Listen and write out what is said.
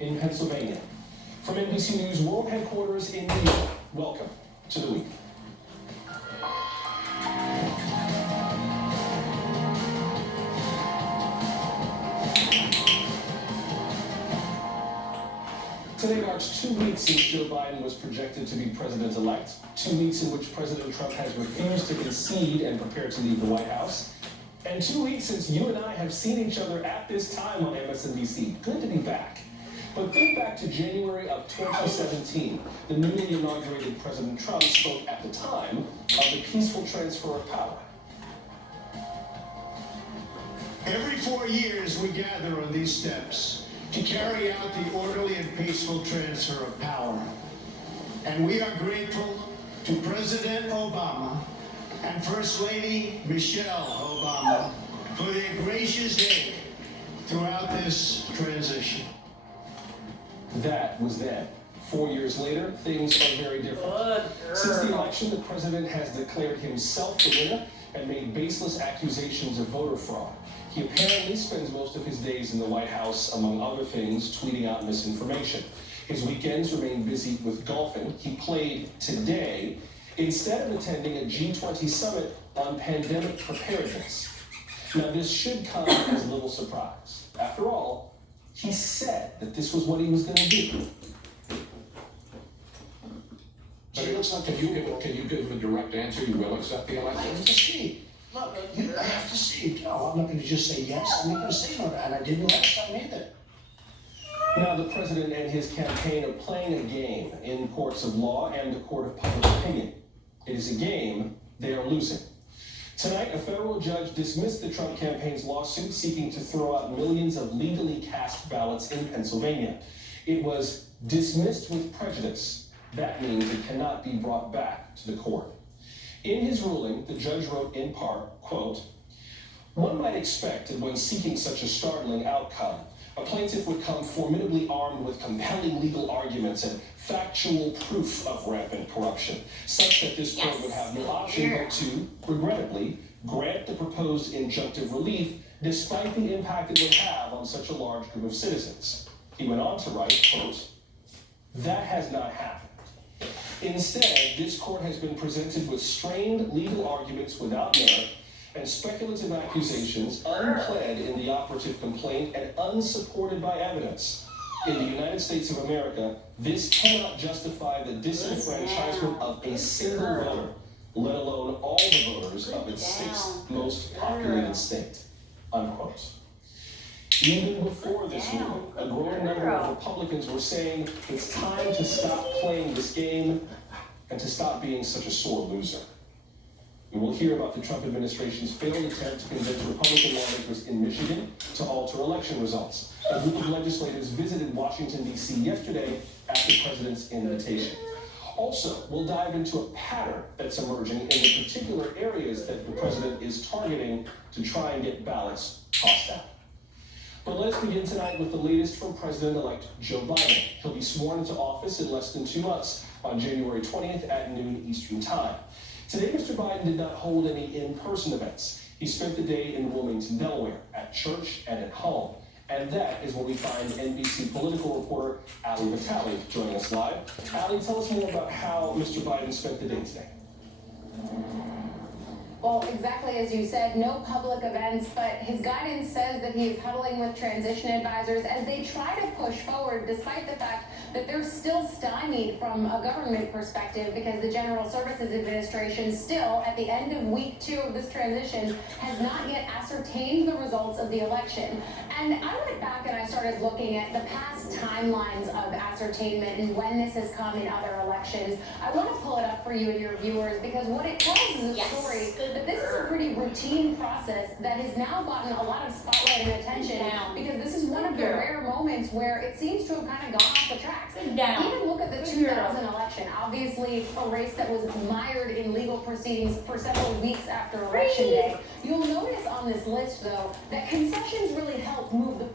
in Pennsylvania. From NBC News World Headquarters in New York, welcome to the week. Today marks 2 weeks since Joe Biden was projected to be president-elect, 2 weeks in which President Trump has refused to concede and prepared to leave the White House, and 2 weeks since you and I have seen each other at this time on MSNBC. Good to be back. But think back to January of 2017. The newly inaugurated President Trump spoke at the time of the peaceful transfer of power. Every 4 years we gather on these steps to carry out the orderly and peaceful transfer of power. And we are grateful to President Obama and First Lady Michelle Obama for their gracious aid throughout this transition. That was then. 4 years later, things are very different. Since the election, the president has declared himself the winner and made baseless accusations of voter fraud. He apparently spends most of his days in the White House, among other things, tweeting out misinformation. His weekends remain busy with golfing. He played today instead of attending a G20 summit on pandemic preparedness. Now, this should come as little surprise. After all, he said that this was what he was going to do. But it looks like, can you give a direct answer? You will accept the I election? have to see. Look, I have to see. No, I'm not going to just say yes. I'm not going to say no. And I didn't last time either. Now, the president and his campaign are playing a game in courts of law and the court of public opinion. It is a game they are losing. Tonight, a federal judge dismissed the Trump campaign's lawsuit seeking to throw out millions of legally cast ballots in Pennsylvania. It was dismissed with prejudice. That means it cannot be brought back to the court. In his ruling, the judge wrote in part, quote, "One might expect that when seeking such a startling outcome, a plaintiff would come formidably armed with compelling legal arguments and factual proof of rampant corruption, such that this court would have no option but to, regrettably, grant the proposed injunctive relief despite the impact it would have on such a large group of citizens." He went on to write, quote, "That has not happened. Instead, this court has been presented with strained legal arguments without merit and speculative accusations unpled in the operative complaint and unsupported by evidence. In the United States of America, this cannot justify the disenfranchisement of a single voter, let alone all the voters of its sixth most populated state," unquote. Even before this ruling, a growing number of Republicans were saying it's time to stop playing this game and to stop being such a sore loser. We will hear about the Trump administration's failed attempt to convince Republican lawmakers in Michigan to alter election results. A group of legislators visited Washington, D.C. yesterday at the president's invitation. Also, we'll dive into a pattern that's emerging in the particular areas that the president is targeting to try and get ballots tossed out. But let's begin tonight with the latest from President-elect Joe Biden. He'll be sworn into office in less than 2 months on January 20th at noon Eastern Time. Today, Mr. Biden did not hold any in-person events. He spent the day in Wilmington, Delaware, at church and at home. And that is where we find NBC political reporter Ali Vitale joining us live. Ali, tell us more about how Mr. Biden spent the day today. Well, exactly as you said, no public events, but his guidance says that he is huddling with transition advisors as they try to push forward, despite the fact that they're still stymied from a government perspective because the General Services Administration still, at the end of week 2 of this transition, has not yet ascertained the results of the election. And I went back and I started looking at the past timelines of ascertainment and when this has come in other elections. I want to pull it up for you and your viewers because what it tells is a story that this is a pretty routine process that has now gotten a lot of spotlight and attention because this is one of the rare moments where it seems to have kind of gone off the tracks. Even look at the 2000 election, obviously a race that was mired in legal proceedings for several weeks after election day. You'll notice on this list, though, that concessions really helped move the